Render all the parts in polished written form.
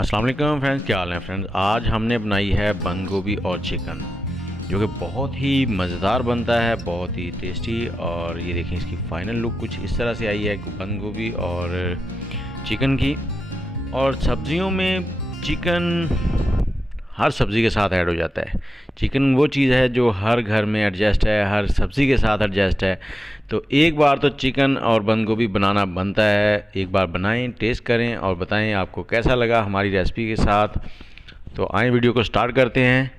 अस्सलाम वालेकुम फ्रेंड्स, क्या हाल है फ्रेंड्स। आज हमने बनाई है बंद गोभी और चिकन, जो कि बहुत ही मज़ेदार बनता है, बहुत ही टेस्टी। और ये देखें, इसकी फ़ाइनल लुक कुछ इस तरह से आई है, बंद गोभी और चिकन की। और सब्जियों में चिकन हर सब्ज़ी के साथ ऐड हो जाता है। चिकन वो चीज़ है जो हर घर में एडजस्ट है, हर सब्ज़ी के साथ एडजस्ट है। तो एक बार तो चिकन और बंद गोभी बनाना बनता है। एक बार बनाएं, टेस्ट करें और बताएं आपको कैसा लगा हमारी रेसिपी के साथ। तो आए वीडियो को स्टार्ट करते हैं।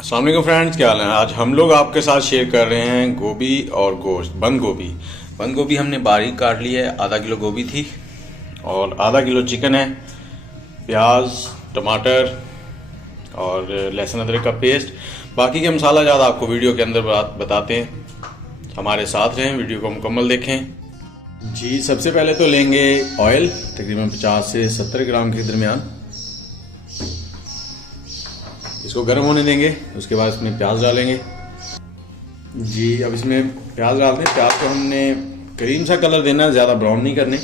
अस्सलाम वालेकुम फ्रेंड्स, क्या हाल है। आज हम लोग आपके साथ शेयर कर रहे हैं गोभी और गोश्त। बंद गोभी हमने बारीक काट ली है, आधा किलो गोभी थी और आधा किलो चिकन है। प्याज, टमाटर और लहसुन अदरक का पेस्ट। बाकी के मसाला ज़्यादा आपको वीडियो के अंदर बताते हैं। हमारे साथ रहें, वीडियो को मुकम्मल देखें। जी, सबसे पहले तो लेंगे ऑयल, तकरीबन 50 से 70 ग्राम के दरमियान। इसको गर्म होने देंगे, उसके बाद इसमें प्याज डालेंगे। जी, अब इसमें प्याज डालते हैं। प्याज को हमने क्रीम सा कलर देना है, ज़्यादा ब्राउन नहीं करने।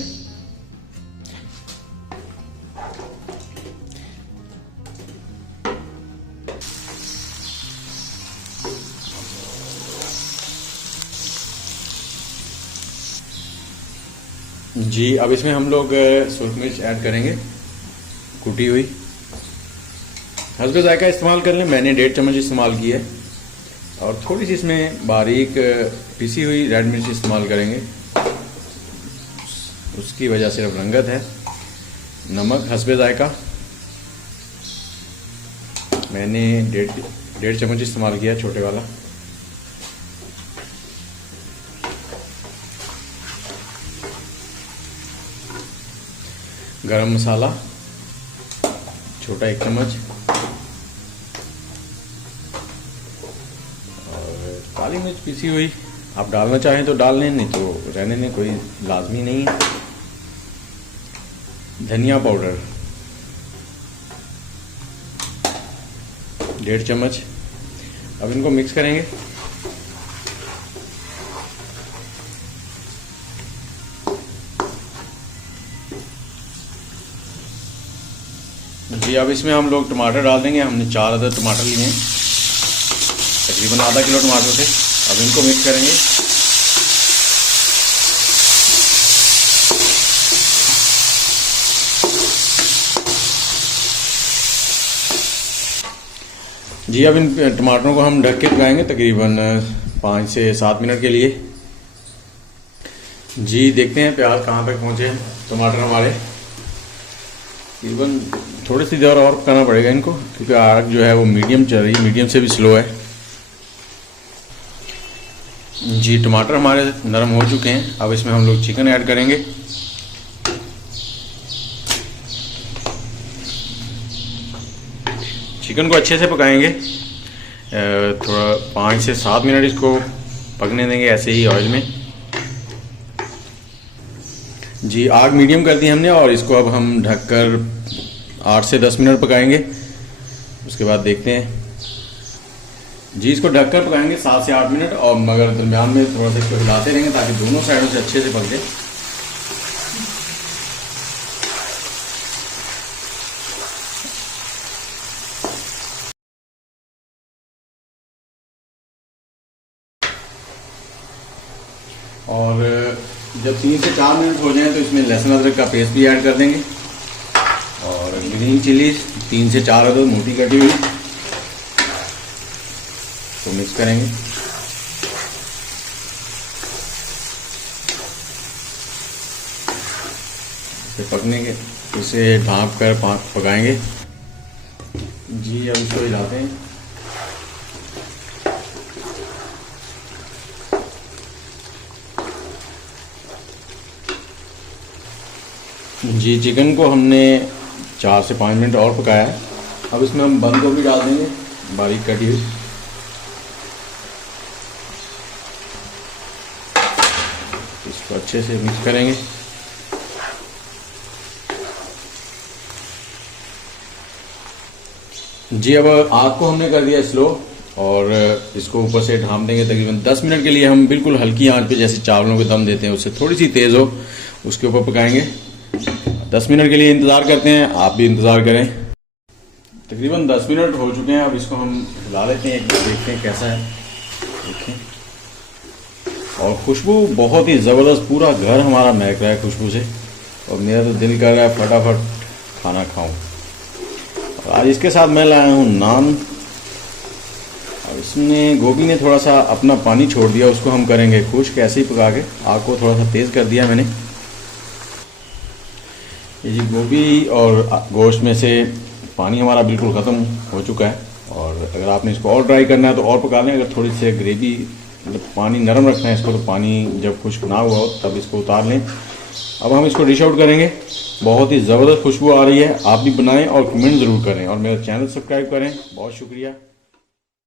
जी, अब इसमें हम लोग सूरख मिर्च ऐड करेंगे, कुटी हुई। हस्बे जायका इस्तेमाल कर लें, मैंने 1.5 चम्मच इस्तेमाल की है। और थोड़ी सी इसमें बारीक पिसी हुई रेड मिर्च इस्तेमाल करेंगे, उसकी वजह से रंगत है। नमक हस्बे जायका, मैंने 1.5 चम्मच इस्तेमाल किया, छोटे वाला। गरम मसाला छोटा 1 चम्मच। और काली मिर्च पिसी हुई, आप डालना चाहें तो डाल लें, नहीं तो रहने दें, कोई लाजमी नहीं है। धनिया पाउडर 1.5 चम्मच। अब इनको मिक्स करेंगे। जी, अब इसमें हम लोग टमाटर डाल देंगे। हमने 4 अदद टमाटर लिए हैं, तकरीबन आधा किलो टमाटर थे। अब इनको मिक्स करेंगे। जी, अब इन टमाटरों को हम ढक के पकाएंगे तकरीबन 5 से 7 मिनट के लिए। जी, देखते हैं प्याज कहाँ तक पहुँचे हैं। टमाटर हमारे तकरीबन थोड़ी सी देर और पकाना पड़ेगा इनको, क्योंकि आग जो है वो मीडियम चल रही है, मीडियम से भी स्लो है। जी, टमाटर हमारे नरम हो चुके हैं। अब इसमें हम लोग चिकन ऐड करेंगे। चिकन को अच्छे से पकाएंगे, थोड़ा 5 से 7 मिनट इसको पकने देंगे ऐसे ही ऑयल में। जी, आग मीडियम कर दी हमने और इसको अब हम ढककर 8 से 10 मिनट पकाएंगे। उसके बाद देखते हैं। जी, इसको ढककर पकाएंगे 7 से 8 मिनट, और मगर दरमियान में थोड़ा सा इसको हिलाते रहेंगे ताकि दोनों साइडों से अच्छे से पक जाए। और जब 3 से 4 मिनट हो जाए तो इसमें लहसुन अदरक का पेस्ट भी ऐड कर देंगे। और ग्रीन चिली 3 से 4 अदद मोटी कटी हुई, तो मिक्स करेंगे। इसे पकने के, इसे ढाँप कर पकाएंगे। जी, अब इसको हिलाते हैं। जी, चिकन को हमने 4 से 5 मिनट और पकाया है। अब इसमें हम बंद गोभी डाल देंगे, बारीक कटी हुई। इसको अच्छे से मिक्स करेंगे। जी, अब आग को हमने कर दिया स्लो और इसको ऊपर से ढाम देंगे। तकरीबन 10 मिनट के लिए हम बिल्कुल हल्की आंच पे, जैसे चावलों के दम देते हैं उससे थोड़ी सी तेज़ हो, उसके ऊपर पकाएंगे। 10 मिनट के लिए इंतज़ार करते हैं, आप भी इंतज़ार करें। तकरीबन 10 मिनट हो चुके हैं। अब इसको हम हिला लेते हैं, एक बार देखते हैं कैसा है। देखें, और खुशबू बहुत ही ज़बरदस्त, पूरा घर हमारा महक रहा है खुशबू से, और मेरा तो दिल कर रहा है फटाफट खाना खाऊं। और आज इसके साथ मैं लाया हूँ नान, और इसमें गोभी ने थोड़ा सा अपना पानी छोड़ दिया, उसको हम करेंगे खुश्क ऐसे ही पका के। आग को थोड़ा सा तेज़ कर दिया मैंने। ये जी गोभी और गोश्त में से पानी हमारा बिल्कुल ख़त्म हो चुका है, और अगर आपने इसको और ड्राई करना है तो और पका लें। अगर थोड़ी सी ग्रेवी, मतलब पानी नरम रखना है इसको, तो पानी जब खुश्क ना हुआ हो तब इसको उतार लें। अब हम इसको डिश आउट करेंगे। बहुत ही ज़बरदस्त खुशबू आ रही है। आप भी बनाएं और कमेंट ज़रूर करें, और मेरा चैनल सब्सक्राइब करें। बहुत शुक्रिया।